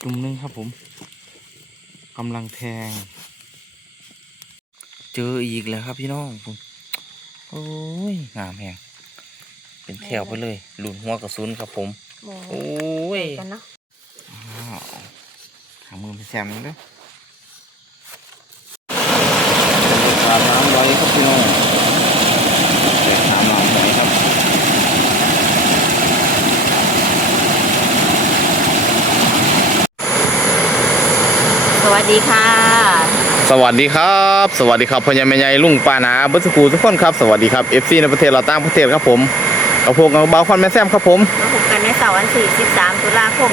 จุ่มหนึงครับผมกำลังแทง เจออีกแล้วครับพี่น้องผมโอ้ยงามแหงเป็นแถวไปเลยหลุนหัวกระสุนครับผมโอ้โอ้ยกันเนาะอ้าวหามือไปแซมนึงเด้วยขาดน้ำไว้ครับพี่น้องเก็บน้ำน้ำไว้ครับ ส วัสดีค่ะ สวัสดีครับ สวัสดีครับพ่อใหญ่แม่ใหญ่ลุงป้านาเบิร์สกูทุกคนครับ สวัสดีครับ FC ในประเทศเราต่างประเทศครับผมกับพวกเราเบาคอนแม่แซมครับผมมาพบกันในเสาร์วันที่13ตุลาคม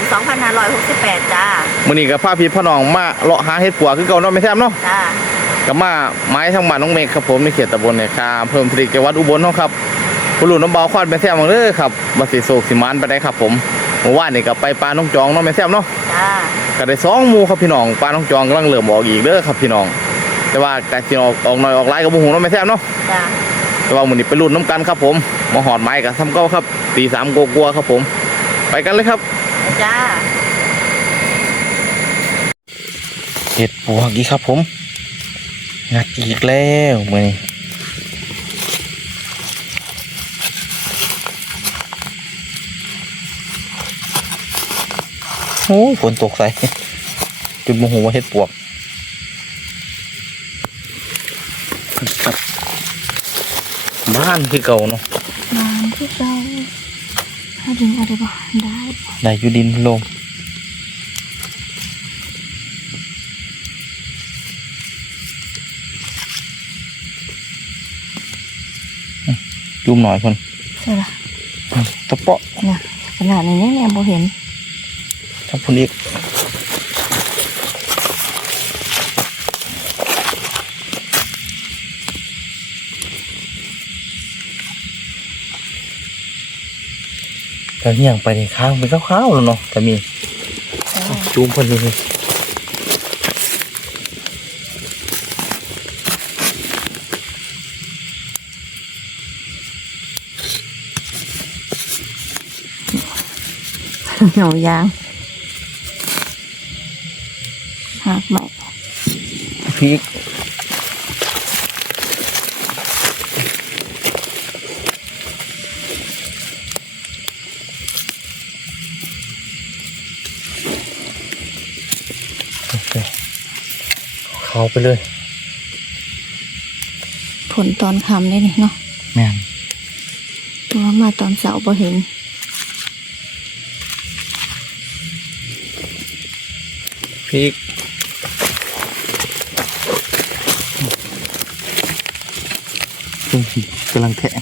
2568 จ้ามื้อนี้กับพาพี่พ่อน้องมาเลาะหาเห็ดปัวคือเก่าเนาะแม่แซมเนาะจ้ากับมาไม้ทั้งบ้านน้องเมฆครับผมในเขตตำบลในคาเพิ่มทรีจังหวัดอุบลเนาะครับผู้หลุดน้ำเบาคอนแม่แซมมาเลยครับบัสิโศกสิมานไปได้ครับผมเมื่อวานนี่กับไปปลาน้องจองเนาะแม่แซมเนาะจ้า ก็ได้สองหมูครับพี่น้องปลาน้องจองกำลังเริ่มออกอีกเด้อครับพี่น้อง แต่ว่าการสิออกออกหน่อยออกหลายกับบุหูเนาะแม่แซมเนาะจ้าแต่ว่ามื้อนี้ไปรุ่นน้ำกันครับผมมาหอดไม้กับทำเก้าครับตีสามกลัวาๆครับผม ไปกันเลยครับจ้าเห็ดปวกอีกครับผมงัดอีกแล้วมือนี้ โอ้ยฝนตกใส่จุดโมโหว่าเห็ดปวกครับบ้านคือเก่าเนาะนานที่เราถ้าดึงอะไรบ้างได้ได้อยู่ดินลมจุ่มหน่อยคนใช่ละอืมตะเปาะเนี่ยขนาดนี้ยังเนี่ยโบเห็น ทับคนอีกแต่เหี่ยงไปในข้างเป็นข้าวๆแล้วเนาะแต่มีจูมเพิ่นเลยเหนียวยาง พริกโอเคเข้าไปเลย ผลตอนคำได้นี่เนาะแม่นตัวมาตอนเสาร์โบเห็นพริก ซึ่งกำลังแทะ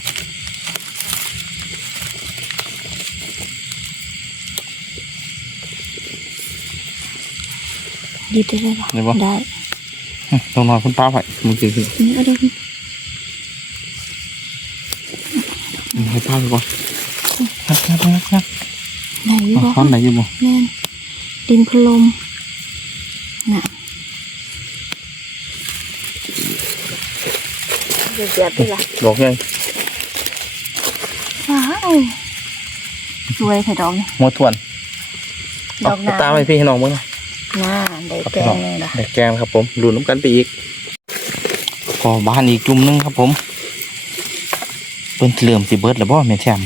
ดีได้ได้ปะได้ปะได้ต้องนอนคุณป้าไปมึงจริงจริงนี่ก็ได้ให้ป้าไปก่อนนับนับนับนับไหนอยู่บ่ข้อนไหนอยู่บ่แม่นดินพลมน่ะ เดี๋ยวๆไปละบอกยังว้าวสวยแท้ดอกนี่มัวทวนดอกนาตามไปพี่ให้น้องมึงหน่อยน่าได้ครับแกพี่น้องงเลยล่ะเด็กแกงครับผมดูน้ำกันไปอีกก็บ้านอีกจุ่มหนึงครับผมเป็นเหลื่อมสิเบิร์ดแล้วบ่แม่นแชม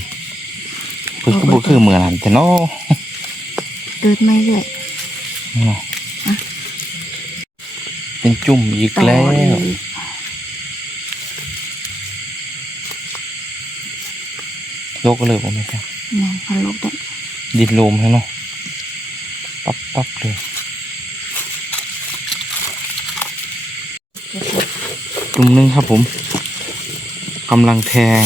เพิ่นก็บ่คือเหมือนนั่นแต่เนาะเกิดไม่เลยเนาะเป็นจุ่มอีกต่อแล้ว อีก โลกก็เลยบ่แม่นแชมนั่นพอลกได้ดินโลมให้เนาะปั๊บปั๊บเลยจุ่มหนึงครับผมกำลังแทง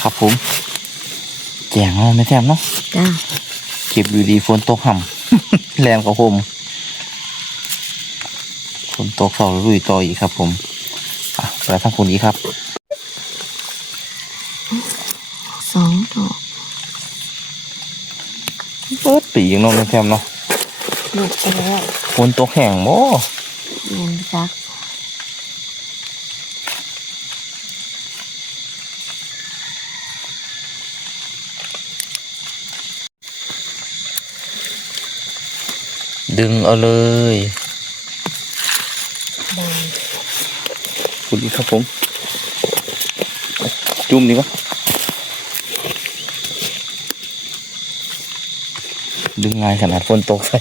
ครับผมแจงเนาะไม่แซมเนาะจ้าเก็บอยู่ดีฝนตกห่ำแรงกว่าผม ฝนตกเฝ้าลุยต่ออีกครับ ผมไปทั้งคุณอีกครับสองดอกเปิดปีกนอกแคมเนาะหลุดไปแล้วฝนตกแห้งโม่เย็นจักดึงเอาเลย คุณดีครับผม จุ่มดีปะดึงง่ายขนาดฝนตกใส่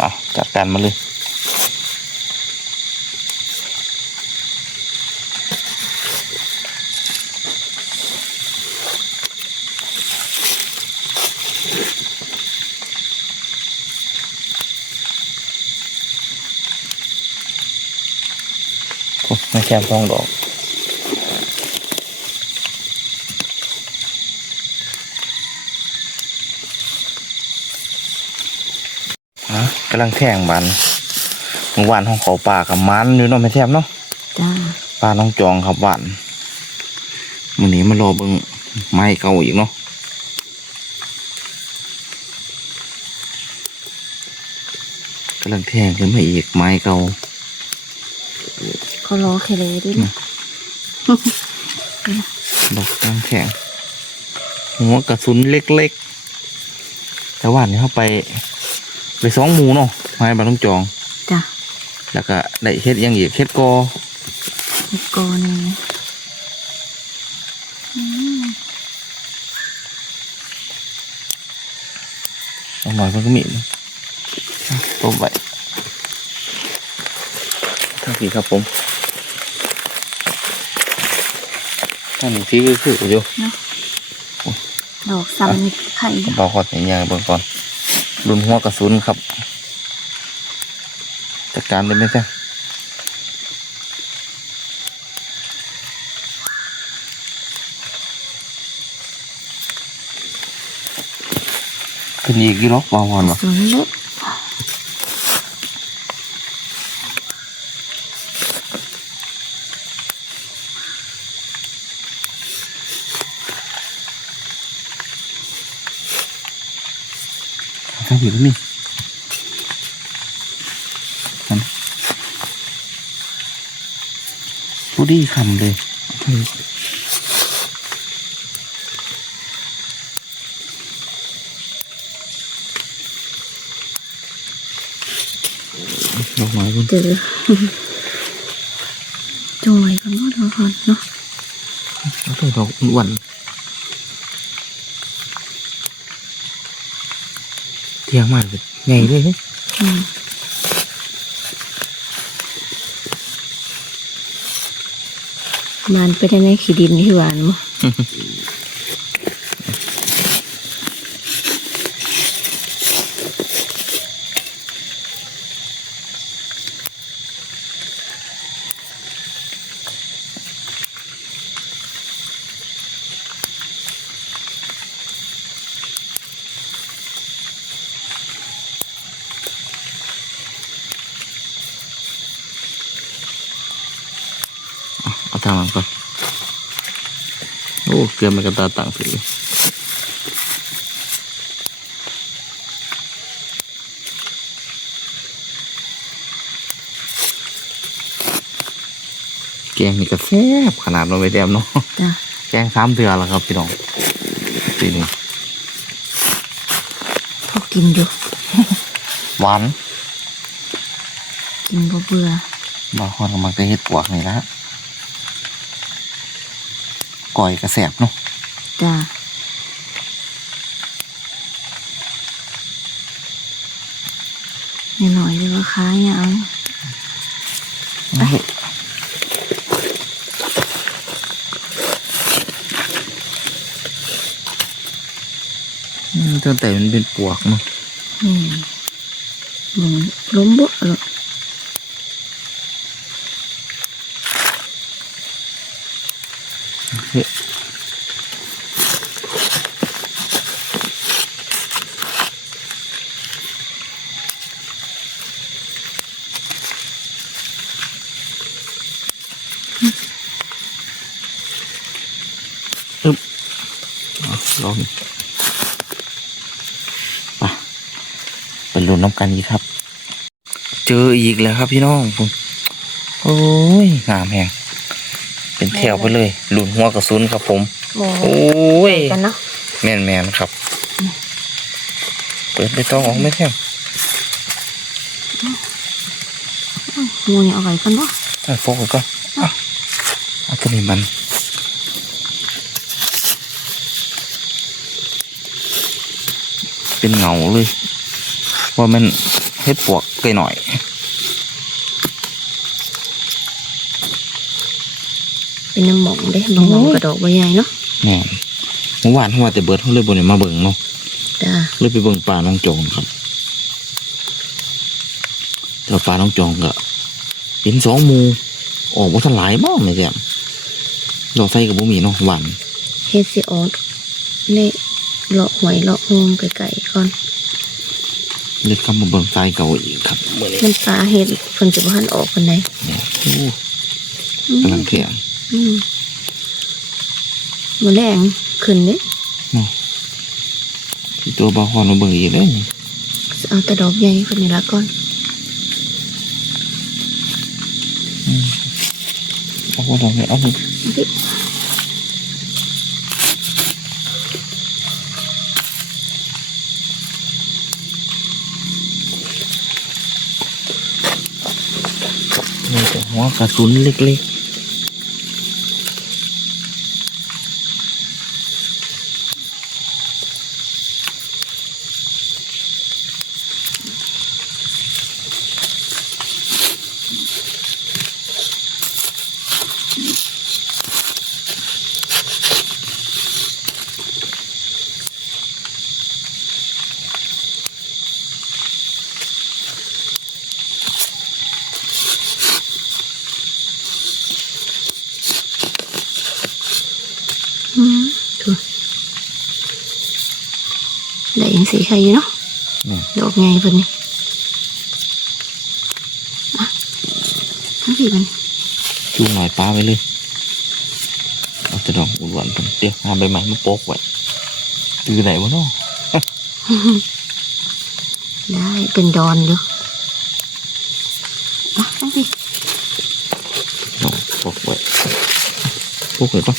อะจัดการมาเลย ม่แค่สองดอกฮะกำลังแข่งบันเมื่อวานห้องเขาป่ากับมันอยู่เนาะไม่แทบเนาะจ้าปลาน้องจองครับหวานวันนี้มารอเบิ่งไม้เก่าอีกเนาะกำลังแทงขึ้นมาอีกไม้เก่า เขาล้อเคเลยด้วยนะดอกกลางแข็งหัวกระสุนเล็กๆ แต่ว่านี่เข้าไป ไปสองหมูเนาะไม้บาต้องจอง จ้าแล้วก็ได้เฮ็ดอยังอีกเฮ็ดกออีกกอหนึงอืมเอาหน่อยเพิ่นก็มีนะอะต้มไว้ทั้งสี่ครับผม อันนี้ที่คือคืออยู่ดอกซ้ำนี่ไข่ผมบอกก่อนอย่างเบิ่งก่อนรุนหัวกระสุนครับจัดการเลยไหมจ๊ะขึ้นอีกกี่รอบบางวันวะ ส่วนเล็กครับอยู่แล้วนี่นั่นผู้ดีคำเลยดอกไม้บนเจอจอยกันก็เดี๋ยวก่อนเนาะแล้วตัวดอกอ้วน ที่ยงมากเลยใหญ่เลยเฮ้ยอืมมันไปได้ไหมขี้ดินที่หวานมั้เทางหลังก่อนโอ้เกลือมันกระตาต่างถือแกงนี่ก็แซ่บขนาดเราไปแดมเนาะจ้าแกงสามเดือนแล้วครับพี่น้องปีนี้พอกินอยู่ หวาน กินบ่เบื่อบางคนก็มักจะเฮ็ดปวกนี่ละ ก่อยกระแสบเนาะจ้าหน่อยๆเลยว่าค้ายาวอืมตั้งแต่มันเป็นปวกเนาะนี่มึงล้มบ่หรอก เฮ้ยอึ๊บเอลองไปไปลุ้นน้ำกันอีกครับเจจออีกแล้วครับพี่น้องผมโอ้ยงามแฮง เป็นแถวไปเลย หลุนหัวกระสุนครับผม โอ้โอ้ยกันเนาะแม่นแมนๆครับ เปิดไปต้องออกไม่แท่งงูนี่เอาไว้กันเนาะเอาโฟกัสก่อนอะเอาตัวนี้มันเป็นเงาเลยว่ามันเฮ็ดปวกไกลหน่อย เป็นน้ำหมองเด้น้ำหมองกระดอกใบใหญ่เนาะแม่นเมื่อวานเขาว่าแต่เบิดเขาเลยบนมาเบิ่งเนาะจ้าเลยไปเบิ่งป่าน้องจงครับแต่ว่าป่าน้องจงก็เห็นสองหมูออกว่าทันหลายบ้างไม่แจ่มเราใส่กับบุมีเนาะหวานเฮ็ดสิออกในเลาะหวยเลาะโฮมไก่ๆก่อนเลือดคำมาเบิ่งทรายเก่าอีกครับเมื่อนี้มันปลาเฮ็ดเพิ่นสิบ่ทันออกปานใดเนี่ยโอ้อืมกำลังเขียงอื มมื้อแรงขึ้นเด้ที่ตัวบาฮอนมาเบิ่งอีกเลยเอาแต่ดอกใหญ่เพิ่นนี่ละก่อนเอาว่าเราไม่เอาเลยพี่มีแต่หัวกระสุนเล็กอื สีใครอยู่เนาะๆนี่ดอกใหญ่เพิ่นนี่อะทั้งที่มันจูงหน่อยปลาไปเลยเอาแต่ดอกอุดหวันผมเดี๋ยวหาใบไม้มาโปกไว้คือไหนวะเนาะได้เป็นดอนอยู่อะทั้งที่ดอกโปกไว้โปกไว้ปะ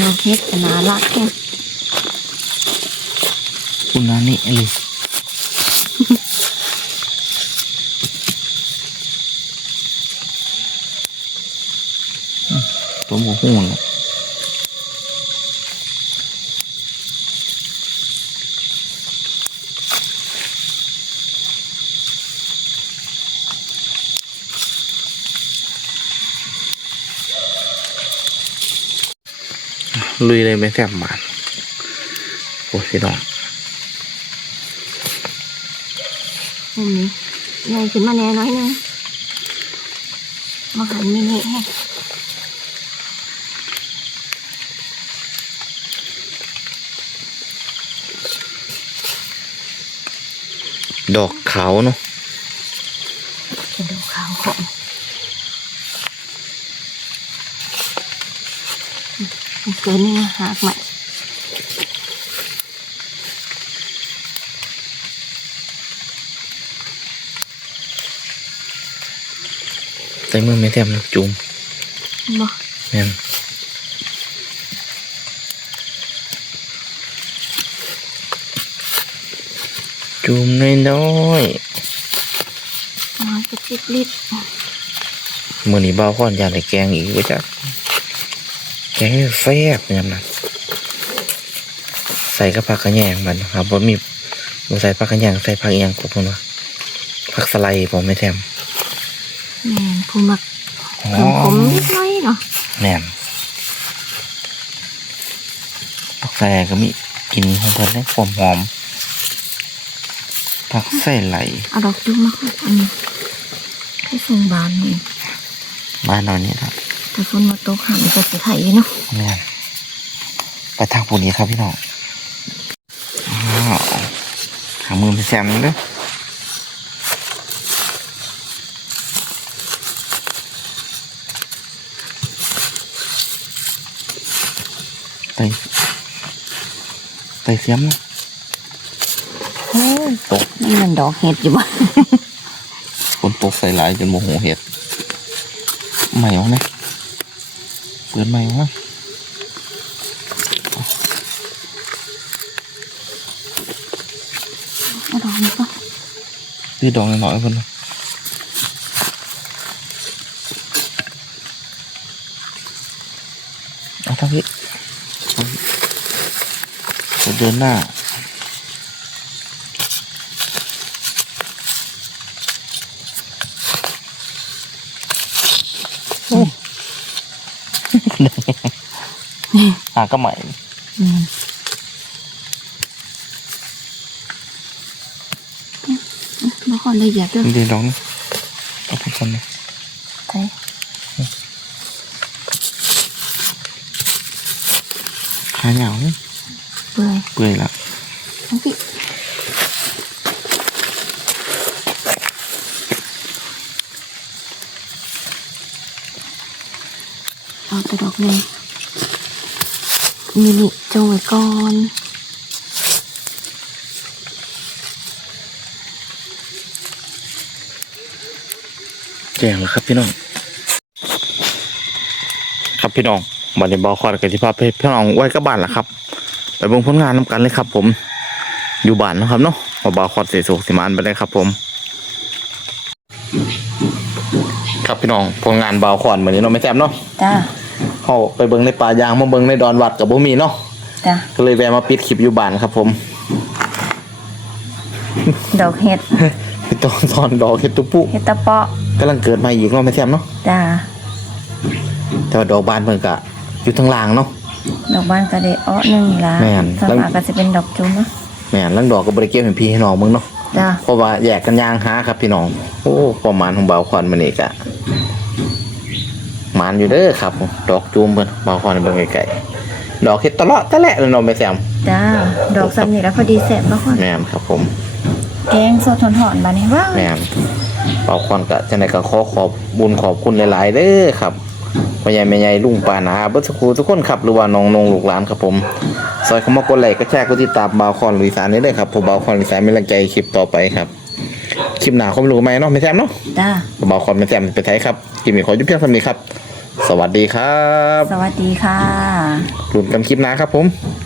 ดอกเฮ็ดก็น่ารักแค่คุณนานี่เลยอืมตัวหมูหุ่น ลุยเลยไม่แซ่บบาทโอ้ยพี่น้องมุมนี้ใหญ่ขึ้นมาแน่น้อยหนึงมาหันมินิให้ดอกขาวเนาะ เป็นดอกขาวของ มันเกินนี่นะหักใหม่ใส่มือไม่แซ่บนจุ่มบ่แม่นจุ่มน้อยน้อยกระจิบลิบๆมือนี้บ้าข้อนยากได้แกงอีกว่าจ้ะ แกงให้แซ่บเนี่ยนะใส่กับผักกระแยงมันครับว่ามีบ่ใส่ผักกระแยงใส่ผักอีหยังกบมันวะผักสไลด์ผมไม่แทมแม่นผู้มักอ๋ขมขมนิดหน้อยเนาะแม่นผักสไลด์ก็มีกลินของเพิ่นได้ความหอมผักใส่ไหลเอาดอกจุ๊บมาค่ะอันนี้ให้ส่งบานนี่บ้านเรานี่ครับ แต่ฝนมาตกหามันจะสิไถเนาะแม่นไปทางปูนี้ครับพี่น้องอ้าวหามือไปแซมเด้อไตไตเสียมนะโอ้ยตกนี่มันดอกเห็ดอยู่บ้านฝนตกใส่หลายจนโมโหเห็ดใหม่ออกนะเปิดใหม่ออกนะเอาดอกนี้ก็ตีดอกหน่อย ๆเพิ่นนะเอาทั้งนี้เอาเดินหน้า โอ้ หากระไหม่อืมบ่ค่อยละเอียดเด้อเดินดอก นะเอาไปคนนะใช่ขาเหงาเนี่ยเปื่อยเปื่อยละทั้งพี่เอาแต่ดอกนี้นี่นี่จงไว้ก่อนแจ้งแล้วครับพี่น้อง ครับพี่น้องบันนี้บอคอดกับที่พาไปพี่น้องไว้กับบ้านละครับ ไปเบิ่งผลงานน้ำกันเลยครับ ผม อยู่บ้านเนาะครับเนาะว่าบาคอดเสียสุกสิมานไปได้ครับ ผม ครับพี่น้องผลงานบาวคอนเหมือนนี้เนาะไม่แซ่บเนาะจ้า เขาไปเบิ่งในป่ายางมาเบิ่งในดอนวัดกับบ่มีเนาะจ้าก็เลยแวะมาปิดคลิปอยู่บ้านครับ ผมดอกเห็ดไปตอนตอนดอกเห็ดตุปุเห็ดตะเปาะกำลังเกิดใหม่อีกเนาะไม่แซ่บเนาะจ้าแต่ว่าดอกบานเพิ่นก็อยู่ทางล่างเนาะ ดอกบานกระเดะอ้อหนึ่งละแม่น ส่วนมากก็จะเป็นดอกจุ้มเนาะแม่นลังดอกก็บ่ได้เก็บให้พี่ให้น้องมึงเนาะ จ้าเพราะว่าแยกกันย่างหาครับพี่น้อง โอ้ประมาณของบ่าวควันมันนี่กะห มานอยู่เด้อครับ ดอกจูมเพิ่นบ่าวควันเบิ่งไกลๆดอกเฮ็ดตะเลาะตะแหละเลยเนาะแม่แซมจ้าดอกซ้ำนี่แล้วพอดีแสบบ่ค่อยแม่นครับผมแกงสดหอนๆบานนี้ว้าวแม่นบ่าวควันก็จังได๋ก็ขอขอบบุญขอบคุณหลายๆเด้อครับพ่อใหญ่แม่ใหญ่ลุงป้านาเบิดสักครู่ทุกคนครับหรือว่าน้องนงลูกหลานครับผมซอยเข้ามากดไลค์กดแชร์กดติดตามบ่าวคอนลุยสานนี้เด้อครับผมบ่าวคอนลุยสานมีแรงใจคลิปต่อไปครับคลิปหน้าคงรู้ไหมเนาะแม่แซมเนาะจ้าบอกความเป็นแซมเป็นไทยครับกิมมี่ขอยุบเพียงเท่านี้ครับ สวัสดีครับ สวัสดีค่ะลุ้นกันคลิปหน้าครับผมจ